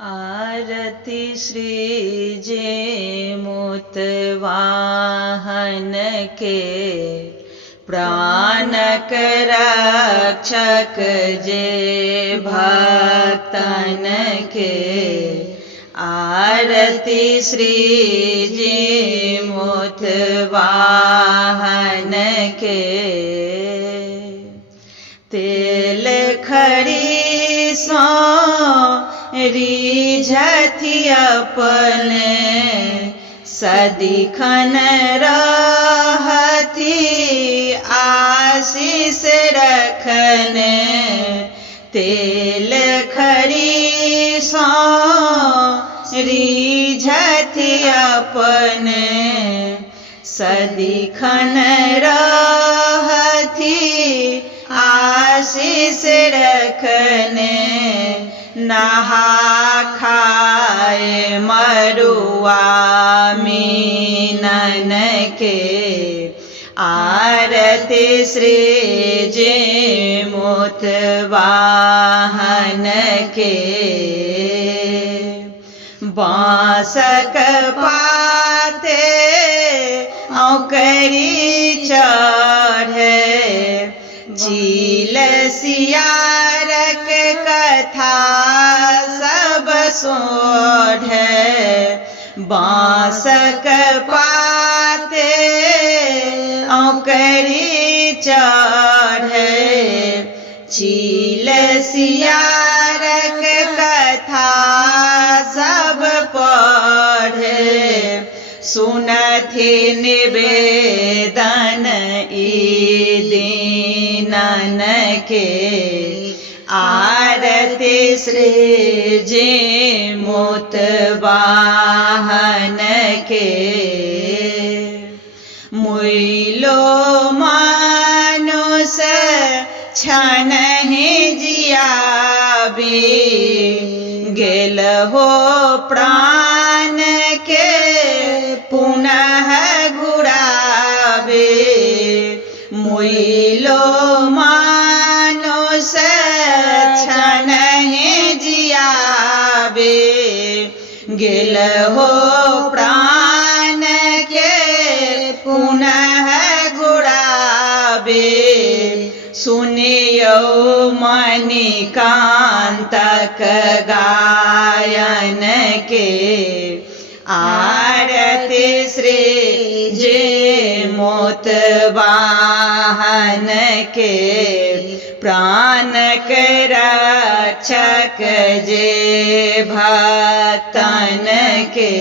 आरती श्री जिमुतवाहन के, प्राणक रक्षक जे भक्तन के। आरती श्री जिमुतवाहन के, तेल खड़ी सो रिझथि अपने, सदिखन रहथि आशीष रखने। तेल खरी सो रिझथि अपने, सदिखन रहथि आशीष रखने। नहा खाए मरुआ मीनन के, आरती श्री जिमुतवाहन के। बांसक पाते औकरी चढ़े, झील सियारक कथा सब सोढ़े। बांसक पाते औकरी चढ़े, झील सियारक कथा सब पढ़े। सुनथि निवेदन ई दीनन के, आरती श्री जिमुतवाहन के। मुइलो मानुष छनहि जियाबी, गेल हो प्राण के पुनः घुराबे। मुइलो मानुष छनहि जियाबे, गेल हो प्राण के पुनः घुराबे। सुनियो मणिकांतक गायन के, आरती श्री जिमुतवाहन के। प्राणक रक्षक जे भक्तन के,